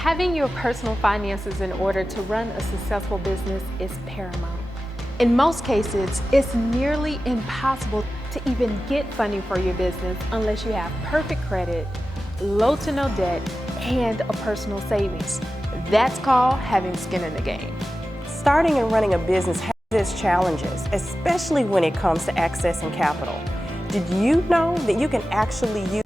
Having your personal finances in order to run a successful business is paramount. In most cases, it's nearly impossible to even get funding for your business unless you have perfect credit, low to no debt, and a personal savings. That's called having skin in the game. Starting and running a business has its challenges, especially when it comes to accessing capital. Did you know that you can actually use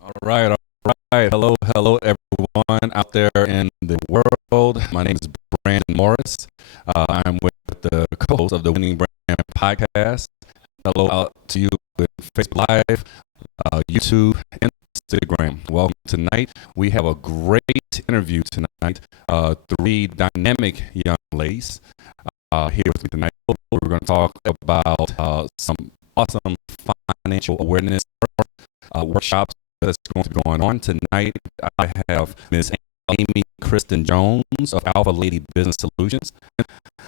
All right, all right. Hello, everyone out there in the world. My name is Brandon Morris. I'm with the co-host of the Winning Brand podcast. Hello out to you with Facebook Live, YouTube, and Instagram. Welcome tonight. We have a great interview tonight. Three dynamic young ladies here with me tonight. We're going to talk about some awesome financial awareness workshops that's going to be going on tonight. I have Ms. Amy Kristen Jones of Alpha Lady Business Solutions.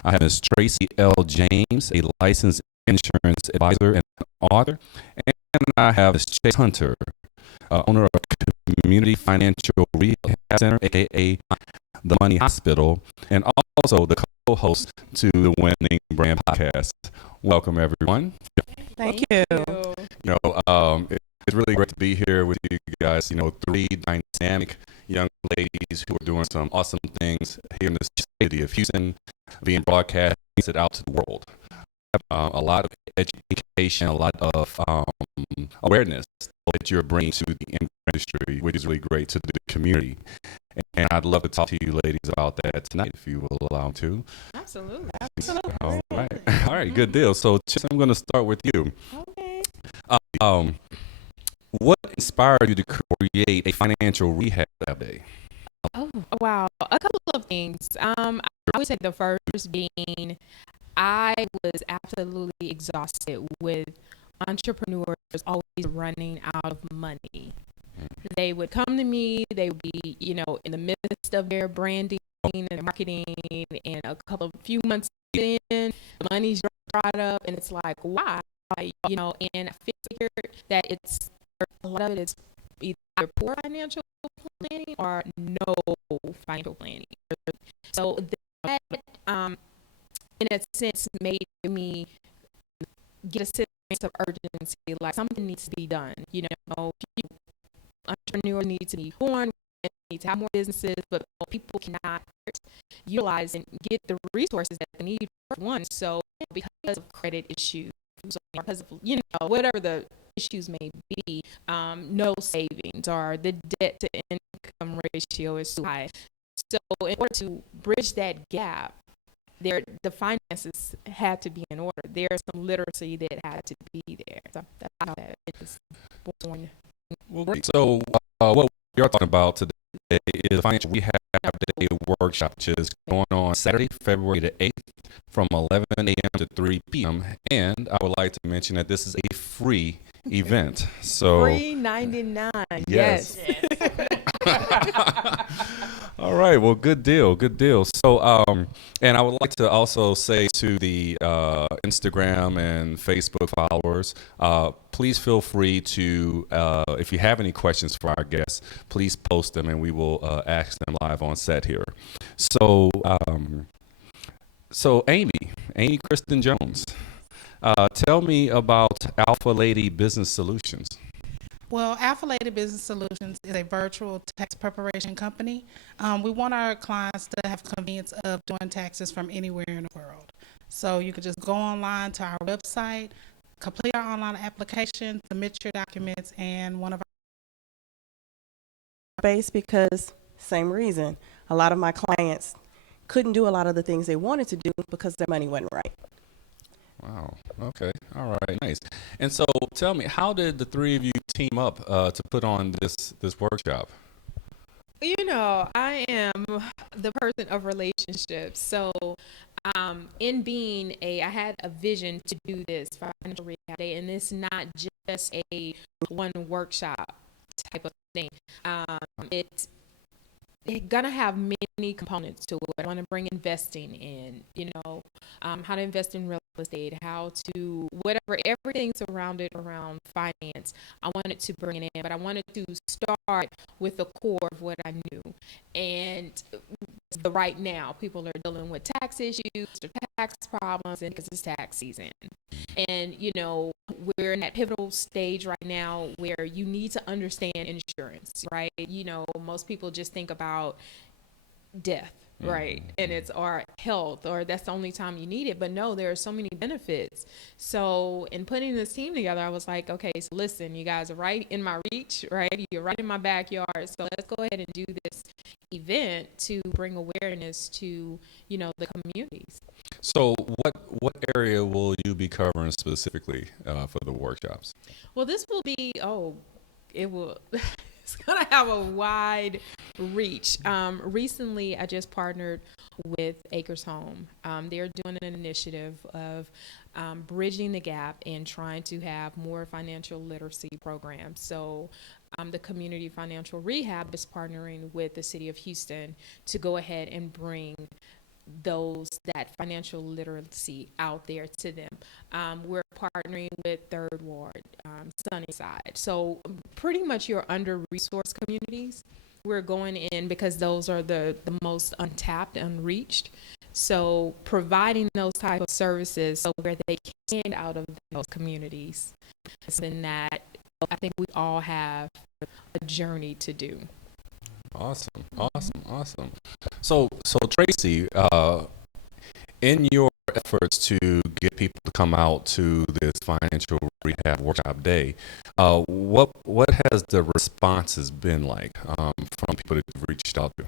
I have Ms. Tracy L. James, a licensed insurance advisor and author. And I have Ms. Chase Hunter, owner of Community Financial Rehab Center, aka the Money Hospital, and also the co-host to the Winning Brand podcast. Welcome, everyone. Thank you. It's really great to be here with you guys. Three dynamic young ladies who are doing some awesome things here in the city of Houston, being broadcasted out to the world. A lot of education, a lot of awareness that you're bringing to the industry, which is really great to the community. And I'd love to talk to you ladies about that tonight, if you will allow me to. Absolutely. All right. All right, good deal. So, Chis, I'm going to start with you. Okay. What inspired you to create a financial rehab day? Oh, wow. A couple of things. I would say the first being I was absolutely exhausted with entrepreneurs always running out of money. They would come to me, they would be, in the midst of their branding and marketing, and few months in, the money's dried up, and it's like, why? And I figured that a lot of it is either poor financial planning or no financial planning. So that, in a sense, made me get a sense of urgency, like something needs to be done. Entrepreneurs need to be born, need to have more businesses, but people cannot utilize and get the resources that they need for one. So because of credit issues, because of whatever the issues may be, no savings or the debt to income ratio is too high. So in order to bridge that gap, the finances had to be in order. There's some literacy that had to be there. So that's how that is born. Well, great. So what we're talking about today is Financial Rehab Day workshop, which is going on Saturday, February the 8th from 11 a.m. to 3 p.m. And I would like to mention that this is a free event. So $3.99. Yes. All right. Well, good deal. So, and I would like to also say to the Instagram and Facebook followers, please feel free to, if you have any questions for our guests, please post them and we will ask them live on set here. So, Amy Kristen Jones, tell me about Alpha Lady Business Solutions. Well, Alpha Lady Business Solutions is a virtual tax preparation company. We want our clients to have convenience of doing taxes from anywhere in the world. So you can just go online to our website, complete our online application, submit your documents, and one of our space because same reason. A lot of my clients couldn't do a lot of the things they wanted to do because their money wasn't right. Wow. Okay. All right. Nice. And so, tell me, how did the three of you team up to put on this workshop? You know, I am the person of relationships. So, I had a vision to do this financial rehab day, and it's not just a one workshop type of thing. It's gonna have many components to it. I want to bring investing in, how to invest in real estate, how to whatever everything surrounded around finance. I wanted to bring it in, but I wanted to start with the core of what I knew. And right now, people are dealing with tax issues or tax problems, and because it's tax season. And we're in that pivotal stage right now where you need to understand insurance, right? Most people just think about death, right? And it's our health, or that's the only time you need it. But no, there are so many benefits. So in putting this team together, I was like, okay, so listen, you guys are right in my reach, right? You're right in my backyard. So let's go ahead and do this event to bring awareness to, the communities. So, what area will you be covering specifically for the workshops? Well, this will be, it will, it's going to have a wide reach. Recently, I just partnered with Acres Home. They're doing an initiative of bridging the gap and trying to have more financial literacy programs. So the Community Financial Rehab is partnering with the City of Houston to go ahead and bring that financial literacy out there to them. We're partnering with Third Ward, Sunnyside. So pretty much your under-resourced communities, we're going in because those are the most untapped, unreached. So providing those type of services so where they can get out of those communities. And that I think we all have a journey to do. Awesome. So Tracy, in your efforts to get people to come out to this financial rehab workshop day, what has the responses been like from people that you've reached out to?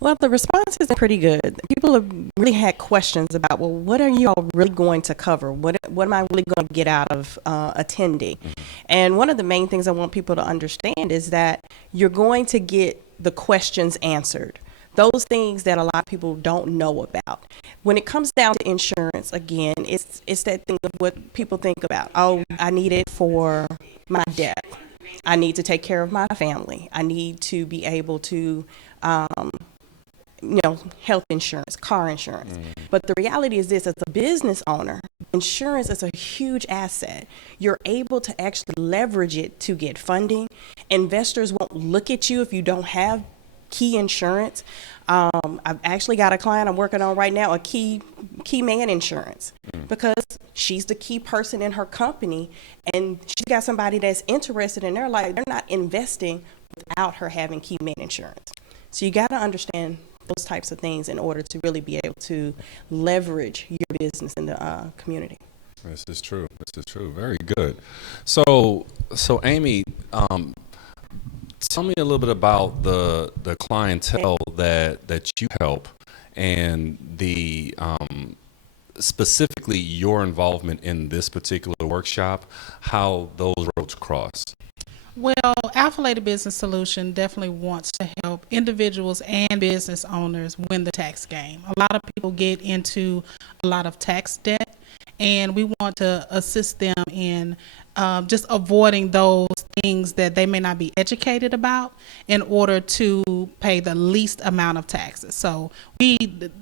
Well, the response is pretty good. People have really had questions about, well, what are you all really going to cover? What am I really going to get out of attending? Mm-hmm. And one of the main things I want people to understand is that you're going to get the questions answered. Those things that a lot of people don't know about. When it comes down to insurance, again, it's that thing of what people think about. Oh, I need it for my death. I need to take care of my family. I need to be able to health insurance, car insurance. But the reality is this, as a business owner, insurance is a huge asset. You're able to actually leverage it to get funding. Investors won't look at you if you don't have key insurance. I've actually got a client I'm working on right now, a key man insurance, because she's the key person in her company, and she's got somebody that's interested in their life. They're not investing without her having key man insurance. So you got to understand those types of things in order to really be able to leverage your business in the community. This is true. Very good. So Amy, tell me a little bit about the clientele that you help, and the specifically your involvement in this particular workshop, how those roads cross. Well, Affiliated Business Solution definitely wants to help individuals and business owners win the tax game. A lot of people get into a lot of tax debt, and we want to assist them in just avoiding those things that they may not be educated about in order to pay the least amount of taxes. So we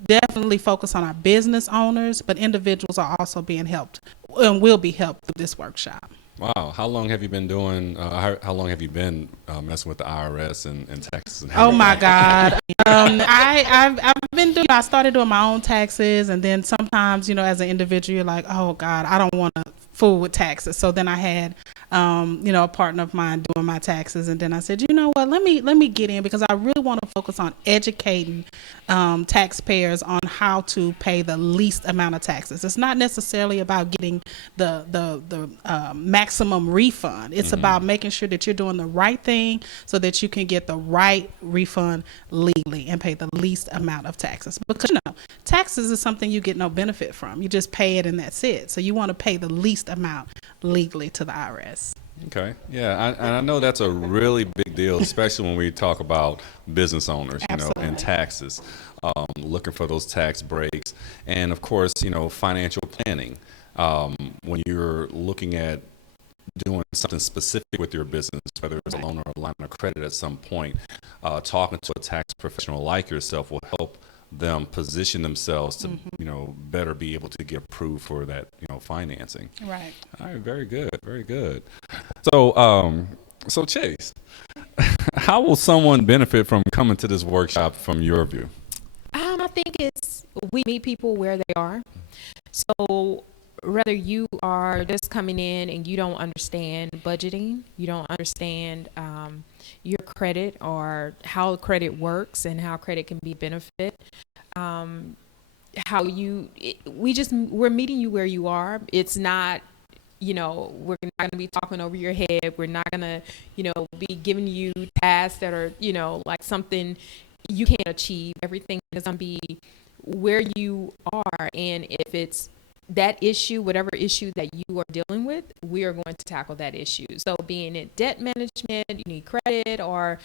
definitely focus on our business owners, but individuals are also being helped and will be helped through this workshop. Wow. How long have you been doing, how long have you been messing with the IRS and taxes? And oh my God. I've been doing, I started doing my own taxes, and then sometimes, as an individual, you're like, oh God, I don't want to fool with taxes. So then I had a partner of mine doing my taxes, and then I said, you know what, let me get in, because I really want to focus on educating taxpayers on how to pay the least amount of taxes. It's not necessarily about getting the maximum refund. It's about making sure that you're doing the right thing so that you can get the right refund legally and pay the least amount of taxes. Because taxes is something you get no benefit from. You just pay it and that's it. So you want to pay the least amount legally to the IRS. Okay. Yeah. And I know that's a really big deal, especially when we talk about business owners, and taxes, looking for those tax breaks. And of course, financial planning. When you're looking at doing something specific with your business, whether it's a loan or a line of credit at some point, talking to a tax professional like yourself will help them position themselves to, better be able to get approved for that, financing. Right. All right. Very good. Very good. So Chase, how will someone benefit from coming to this workshop from your view? I think we meet people where they are. So whether you are just coming in and you don't understand budgeting, you don't understand your credit or how credit works and how credit can be a benefit, we're meeting you where you are. It's not, we're not going to be talking over your head. We're not going to, be giving you tasks that are, like something you can't achieve. Everything is going to be where you are. And if it's that issue, whatever issue that you are dealing with, we are going to tackle that issue. So being it debt management, you need credit, or,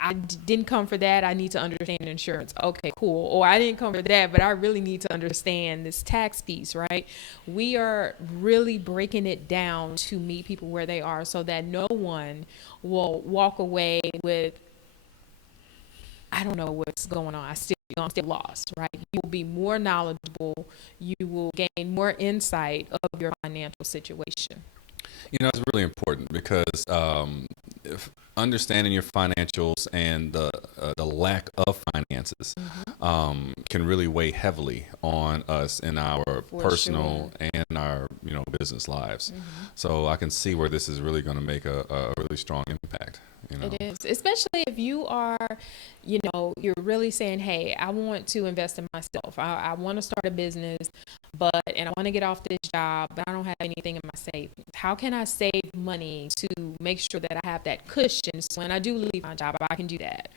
I didn't come for that, I need to understand insurance. Okay, cool. Or I didn't come for that, but I really need to understand this tax piece, right? We are really breaking it down to meet people where they are so that no one will walk away with, I don't know what's going on. I'm still lost, right? You will be more knowledgeable. You will gain more insight of your financial situation. It's really important because if understanding your financials and the lack of finances can really weigh heavily on us in our personal and our business lives. So I can see where this is really going to make a really strong impact. It is, especially if you are, you're really saying, hey, I want to invest in myself. I want to start a business, and I want to get off this job, but I don't have anything in my savings. How can I save money to make sure that I have that cushion so when I do leave my job, I can do that?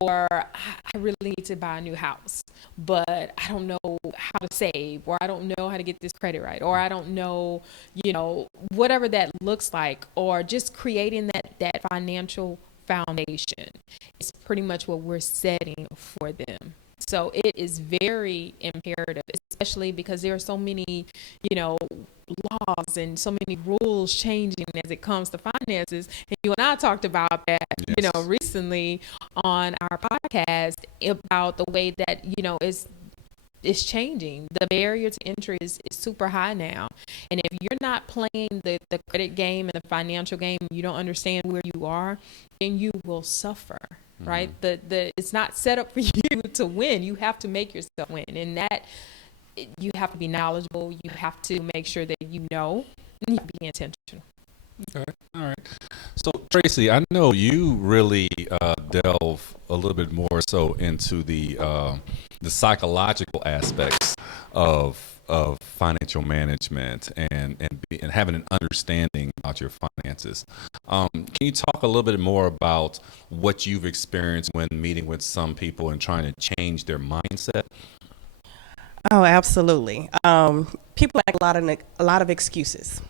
Or I really need to buy a new house, but I don't know how to save, or I don't know how to get this credit right, or I don't know, whatever that looks like, or just creating that financial foundation is pretty much what we're setting for them. So it is very imperative, especially because there are so many, laws and so many rules changing as it comes to finances. And you and I talked about that, recently on our podcast about the way that, it's changing. The barrier to entry is super high now. And if you're not playing the credit game and the financial game, you don't understand where you are, then you will suffer. Right? It's not set up for you to win. You have to make yourself win. And that you have to be knowledgeable. You have to make sure that and you have to be intentional. Okay. All right. So Tracy, I know you really delve a little bit more so into the psychological aspects of financial management and having an understanding about your finances. Can you talk a little bit more about what you've experienced when meeting with some people and trying to change their mindset? Oh, absolutely. People make a lot of excuses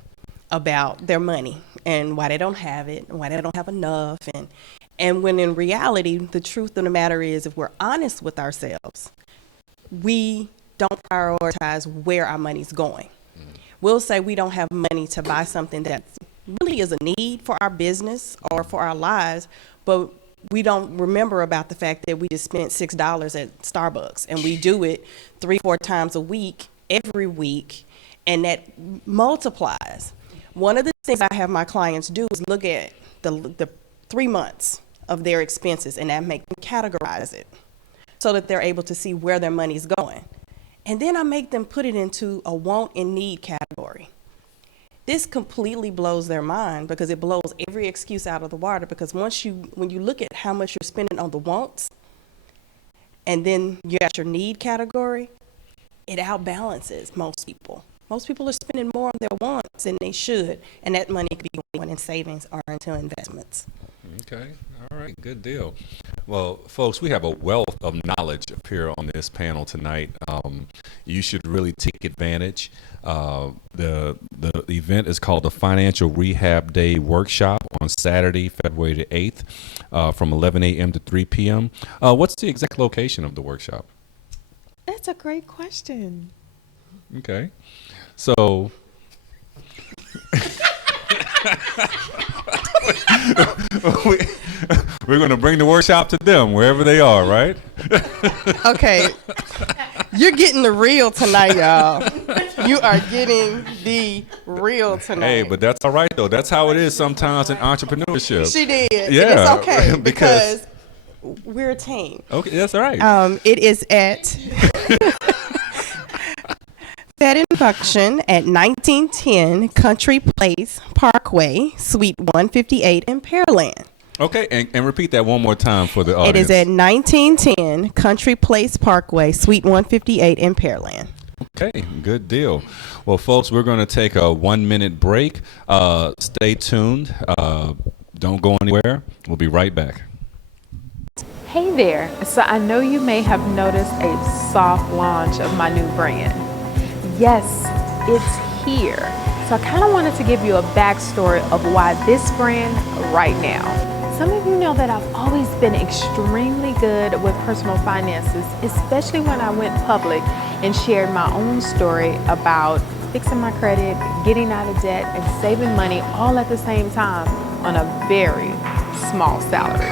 about their money and why they don't have it, and why they don't have enough, and when in reality, the truth of the matter is, if we're honest with ourselves, we don't prioritize where our money's going. We'll say we don't have money to buy something that really is a need for our business or for our lives, but we don't remember about the fact that we just spent $6 at Starbucks, and we do it 3-4 times a week, every week, and that multiplies. One of the things I have my clients do is look at the 3 months of their expenses, and that make them categorize it so that they're able to see where their money's going. And then I make them put it into a want and need category. This completely blows their mind because it blows every excuse out of the water, because when you look at how much you're spending on the wants and then you're at your need category, it outbalances most people. Most people are spending more on their wants than they should, and that money could be going in savings or into investments. Okay. All right. Good deal. Well, folks, we have a wealth of knowledge up here on this panel tonight. You should really take advantage. The event is called the Financial Rehab Day Workshop on Saturday, February the 8th, from 11 a.m. to 3 p.m. What's the exact location of the workshop? That's a great question. Okay. So we're going to bring the workshop to them wherever they are, right? Okay, you're getting the real tonight, y'all. You are getting the real tonight. Hey, but that's all right, though. That's how it is sometimes in entrepreneurship. She did. Yeah, And it's okay because- because we're a team. Okay, that's all right. It is at Fed and Function at 1910 Country Place Parkway, Suite 158 in Pearland. Okay, and repeat that one more time for the It audience. is at 1910 Country Place Parkway, Suite 158 in Pearland. Okay, good deal. Well, folks, we're going to take a 1-minute break. Stay tuned. Don't go anywhere. We'll be right back. Hey there. So I know you may have noticed a soft launch of my new brand. Yes, it's here. So I kind of wanted to give you a backstory of why this brand right now. Some of you know that I've always been extremely good with personal finances, especially when I went public and shared my own story about fixing my credit, getting out of debt, and saving money all at the same time on a very small salary.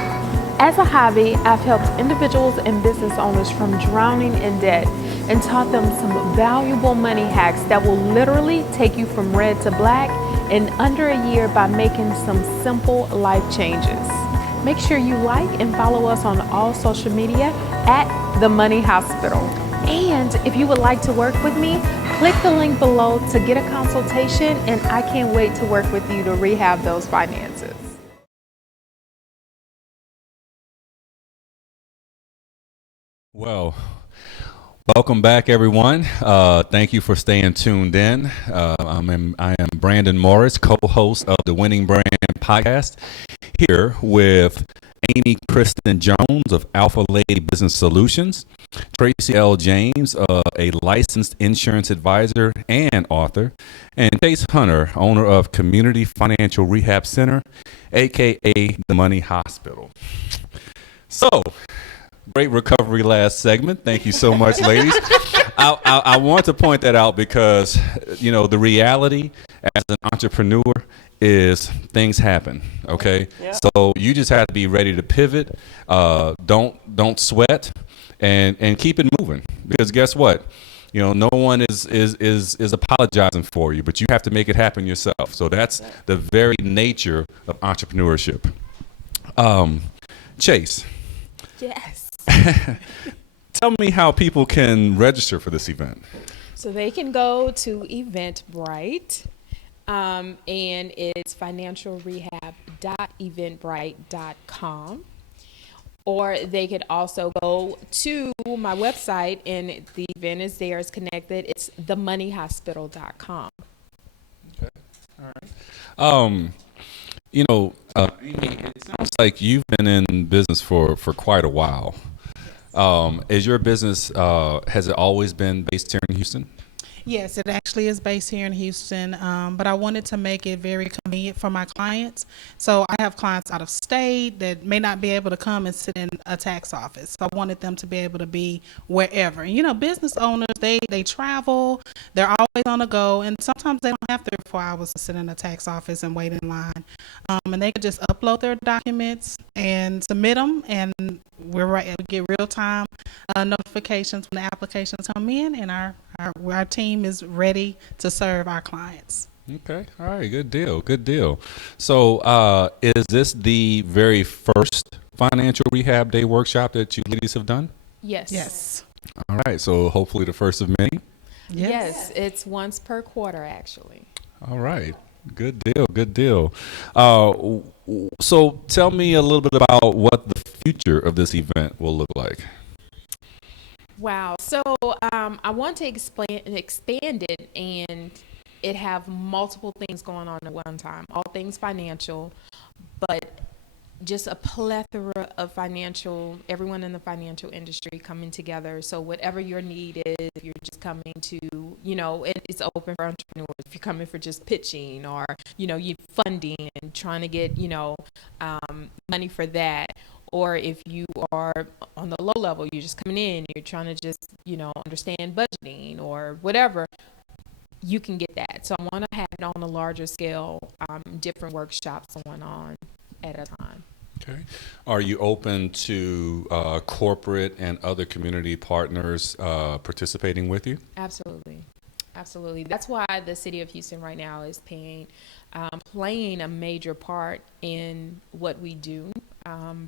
As a hobby, I've helped individuals and business owners from drowning in debt and taught them some valuable money hacks that will literally take you from red to black in under a year by making some simple life changes. Make sure you like and follow us on all social media at The Money Hospital. And if you would like to work with me, click the link below to get a consultation, and I can't wait to work with you to rehab those finances. Well, welcome back, everyone. Thank you for staying tuned in. I am Brandon Morris, co-host of the Winning Brand podcast, here with Amy Kristen Jones of Alpha Lady Business Solutions, Tracy L. James, a licensed insurance advisor and author, and Chase Hunter, owner of Community Financial Rehab Center, aka the Money Hospital. So, great recovery last segment. Thank you so much, ladies. I want to point that out because, you know, the reality as an entrepreneur is things happen, okay? Yeah. So you just have to be ready to pivot. Don't sweat and keep it moving, because guess what? You know, no one is apologizing for you, but you have to make it happen yourself. So that's the very nature of entrepreneurship. Chase. Yes. Tell me how people can register for this event. So they can go to Eventbrite, and it's financialrehab.eventbrite.com. Or they could also go to my website, and the event is there, it's connected. It's themoneyhospital.com. Okay. All right. You know, Amy, it sounds like you've been in business for quite a while. Is your business, has it always been based here in Houston? Yes, it actually is based here in Houston, but I wanted to make it very convenient for my clients. So I have clients out of state that may not be able to come and sit in a tax office. So I wanted them to be able to be wherever. You know, business owners, they travel, they're always on the go, and sometimes they don't have 3 or 4 hours to sit in a tax office and wait in line. And they could just upload their documents and submit them, and we get real-time notifications when the applications come in, and our team is ready to serve our clients. Okay. All right. Good deal. Good deal. So is this the very first Financial Rehab Day workshop that you ladies have done? Yes. Yes. All right. So hopefully the first of many. Yes, it's once per quarter, actually. All right. Good deal. Good deal. So tell me a little bit about what the future of this event will look like. Wow. So I want to expand it and it have multiple things going on at one time, all things financial, but just a plethora of everyone in the financial industry coming together. So whatever your need is, if you're just coming to, it's open for entrepreneurs. If you're coming for just pitching or, you funding and trying to get, money for that. Or if you are on the low level, you're just coming in, you're trying to just, understand budgeting or whatever, you can get that. So I want to have it on a larger scale, different workshops going on at a time. Okay. Are you open to corporate and other community partners participating with you? Absolutely. Absolutely. That's why the city of Houston right now is playing a major part in what we do.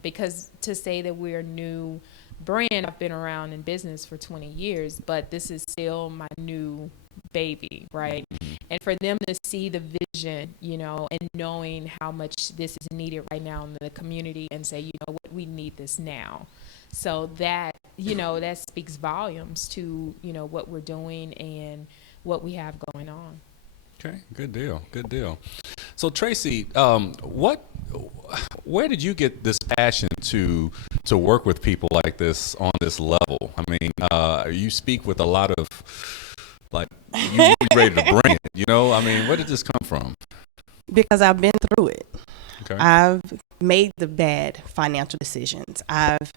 Because to say that we're a new brand, I've been around in business for 20 years, but this is still my new baby, right? And for them to see the vision, and knowing how much this is needed right now in the community and say, what, we need this now. So that, that speaks volumes to, what we're doing and what we have going on. Okay, good deal, good deal. So Tracy, where did you get this passion to work with people like this on this level? I mean, you speak with a lot of, like, you ready to bring it, I mean, where did this come from? Because I've been through it. Okay. I've made the bad financial decisions. I've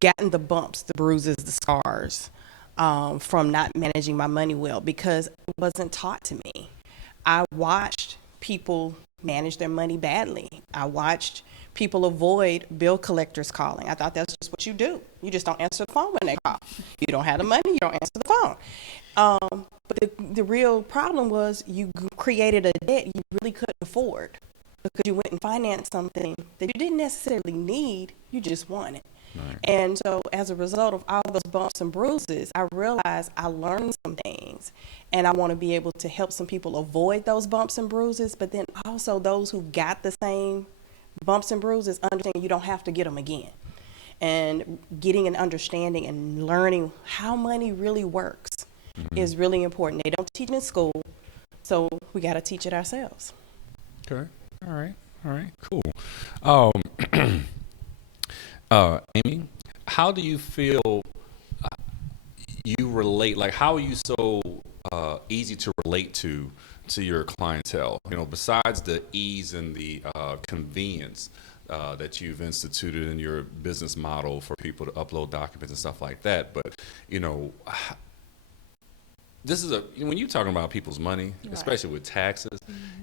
gotten the bumps, the bruises, the scars from not managing my money well because it wasn't taught to me. I watched people manage their money badly. I watched people avoid bill collectors calling. I thought that's just what you do. You just don't answer the phone when they call. You don't have the money, you don't answer the phone. But the real problem was you created a debt you really couldn't afford because you went and financed something that you didn't necessarily need, you just wanted. Right. And so as a result of all those bumps and bruises, I realized I learned some things and I want to be able to help some people avoid those bumps and bruises, but then also those who got the same bumps and bruises understand you don't have to get them again. And getting an understanding and learning how money really works is really important. They don't teach it in school, so we got to teach it ourselves. Okay. All right. Cool. Amy, how do you feel you relate? Like, how are you so easy to relate to your clientele? Besides the ease and the convenience that you've instituted in your business model for people to upload documents and stuff like that, but this is when you're talking about people's money, right, especially with taxes,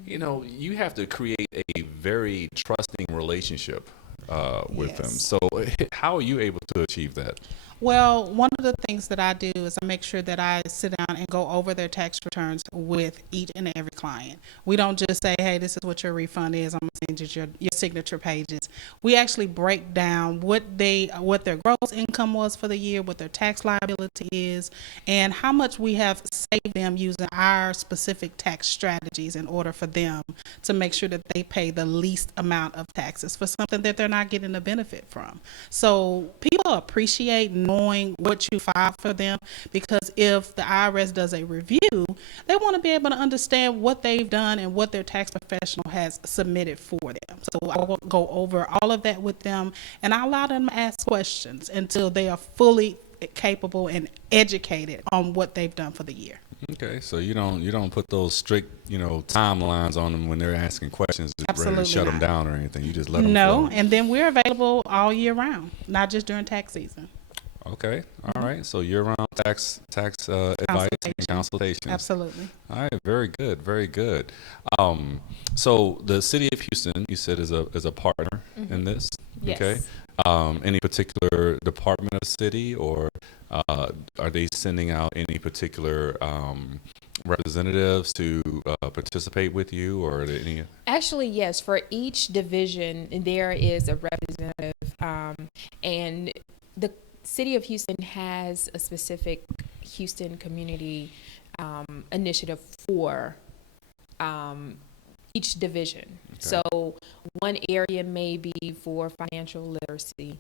you have to create a very trusting relationship with them. So how are you able to achieve that? Well, one of the things that I do is I make sure that I sit down and go over their tax returns with each and every client. We don't just say, hey, this is what your refund is. I'm going to send you your signature pages. We actually break down what their gross income was for the year, what their tax liability is, and how much we have saved them using our specific tax strategies in order for them to make sure that they pay the least amount of taxes for something that they're not getting a benefit from. So people appreciate knowing what you file for them, because if the IRS does a review, they want to be able to understand what they've done and what their tax professional has submitted for them. So I will go over all of that with them, and I allow them to ask questions until they are fully capable and educated on what they've done for the year. Okay, so you don't put those strict timelines on them when they're asking questions, just ready to shut them down or anything. You just let them flow. And then we're available all year round, not just during tax season. Okay, all right. So year-round tax advice and consultations. Absolutely. All right, very good, very good. So the city of Houston, you said, is a partner in this. Yes. Okay. Any particular department of the city, or are they sending out any particular representatives to participate with you, or are there any? Actually, yes. For each division, there is a representative, and the City of Houston has a specific Houston community initiative for each division. So one area may be for financial literacy,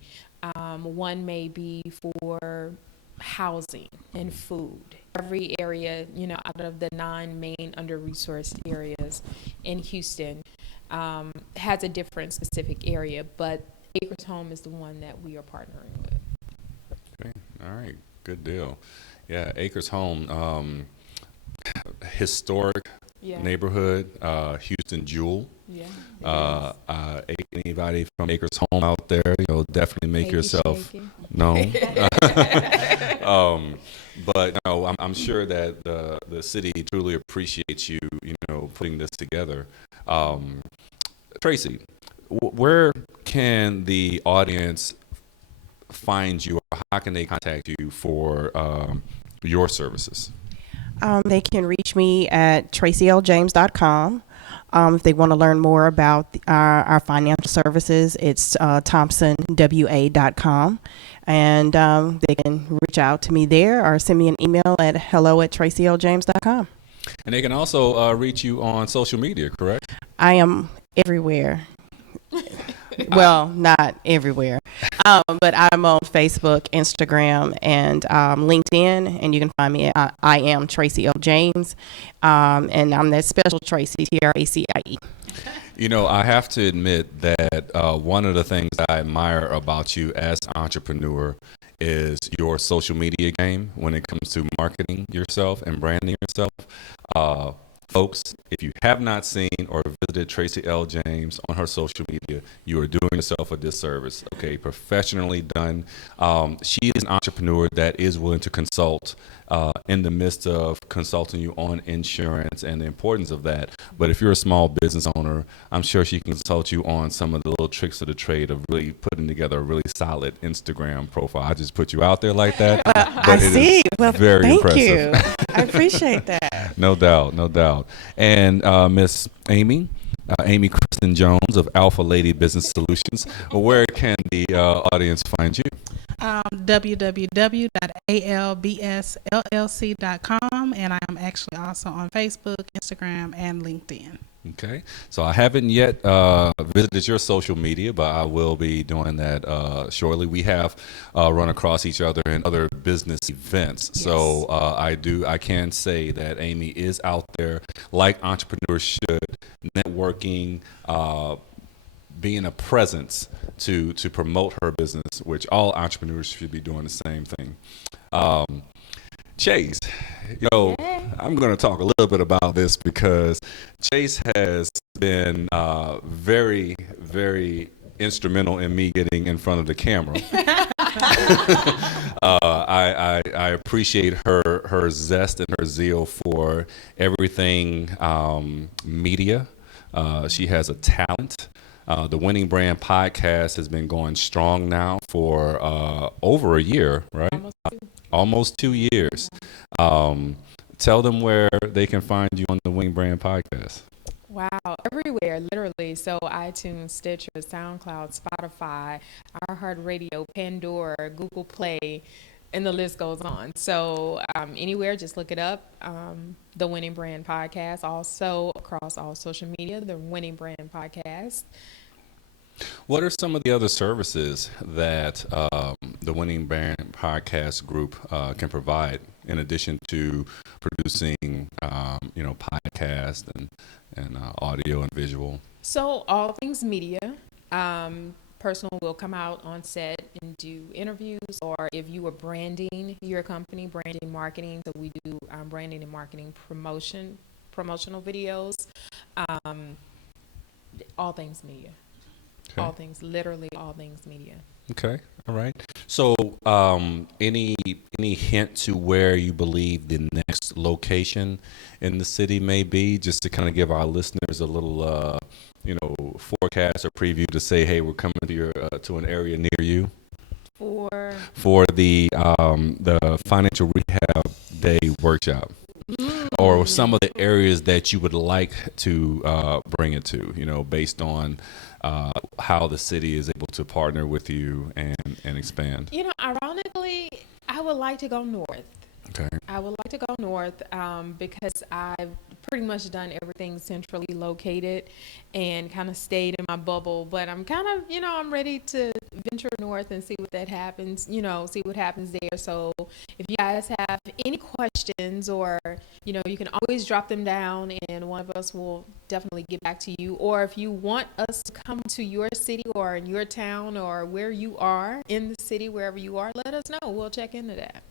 one may be for housing and food. Every area, out of the 9 main under-resourced areas in Houston, has a different specific area, but Acres Home is the one that we are partnering with. Okay. All right. Good deal. Yeah, Acres Home, historic neighborhood, Houston Jewel. Yeah. Anybody from Acres Home out there, definitely make Shaky, yourself shaky. known. But I'm sure that the city truly appreciates you, putting this together. Tracy, where can the audience find you, or how can they contact you for your services? They can reach me at tracyljames.com. If they want to learn more about our financial services, it's thompsonwa.com. And they can reach out to me there or send me an email at hello@tracyljames.com. And they can also reach you on social media, correct? I am everywhere. Well, not everywhere, but I'm on Facebook, Instagram, and LinkedIn, and you can find me at I am Tracy L. James, and I'm that special Tracy, Tracie. I have to admit that one of the things I admire about you as an entrepreneur is your social media game when it comes to marketing yourself and branding yourself. Folks, if you have not seen or visited Tracy L. James on her social media, you are doing yourself a disservice. Okay, professionally done. She is an entrepreneur that is willing to consult in the midst of consulting you on insurance and the importance of that. But if you're a small business owner, I'm sure she can consult you on some of the little tricks of the trade of really putting together a really solid Instagram profile. I just put you out there like that. But I see. Well, very thank impressive. you. I appreciate that. No doubt, no doubt. And Miss Amy Kristen Jones of Alpha Lady Business Solutions, where can the audience find you? www.albsllc.com, and I am actually also on Facebook, Instagram, and LinkedIn. Okay, so I haven't yet visited your social media, but I will be doing that shortly. We have run across each other in other business events, so I can say that Amy is out there like entrepreneurs should, networking, being a presence to promote her business, which all entrepreneurs should be doing the same thing. Chase, I'm going to talk a little bit about this because Chase has been very, very instrumental in me getting in front of the camera. I appreciate her zest and her zeal for everything media. She has a talent. The Winning Brand podcast has been going strong now for over a year, right? Almost 2 years. Tell them where they can find you on the Winning Brand podcast. Wow, everywhere, literally. So iTunes, Stitcher, SoundCloud, Spotify, iHeartRadio, Pandora, Google Play, and the list goes on. So anywhere, just look it up, the Winning Brand Podcast. Also across all social media, the Winning Brand Podcast. What are some of the other services that the Winning Brand Podcast group can provide in addition to producing, podcast and audio and visual? So all things media. Personal will come out on set and do interviews, or if you are branding your company, branding marketing. So we do branding and marketing promotional videos. All things media. Okay. All things, literally all things media. Okay. All right. So, any hint to where you believe the next location in the city may be, just to kind of give our listeners a little, forecast or preview to say, hey, we're coming to an area near you for the financial rehab day workshop, or some of the areas that you would like to bring it to, based on how the city is able to partner with you and expand. Ironically, I would like to go north. Okay. I would like to go north because pretty much done everything centrally located and kind of stayed in my bubble. But I'm kind of, I'm ready to venture north and see what that happens, see what happens there. So if you guys have any questions or, you can always drop them down and one of us will definitely get back to you. Or if you want us to come to your city or in your town or where you are in the city, wherever you are, let us know. We'll check into that.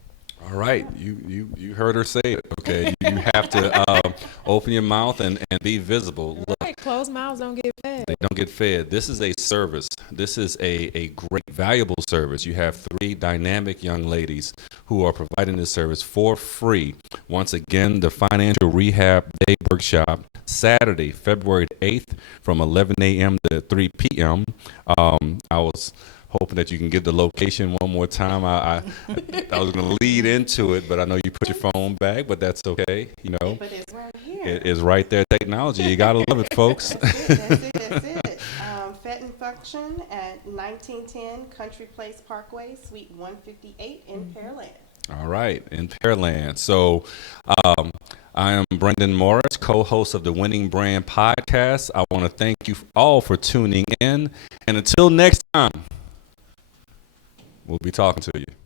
All right, you heard her say it. Okay, you have to open your mouth and be visible. Look, Right, closed mouths don't get fed. they don't get fed. This is a service. This is a great, valuable service. You have 3 dynamic young ladies who are providing this service for free. Once again, the Financial Rehab Day Workshop, Saturday, February 8th from 11 a.m. to 3 p.m. I was hoping that you can give the location one more time. I was going to lead into it, but I know you put your phone back, but that's okay. But it's right here. It is right there. Technology, you gotta love it, folks. That's it. Fenton Function at 1910 Country Place Parkway, Suite 158 in Pearland. All right, in Pearland. So, I am Brendan Morris, co-host of the Winning Brand Podcast. I want to thank you all for tuning in, and until next time, we'll be talking to you.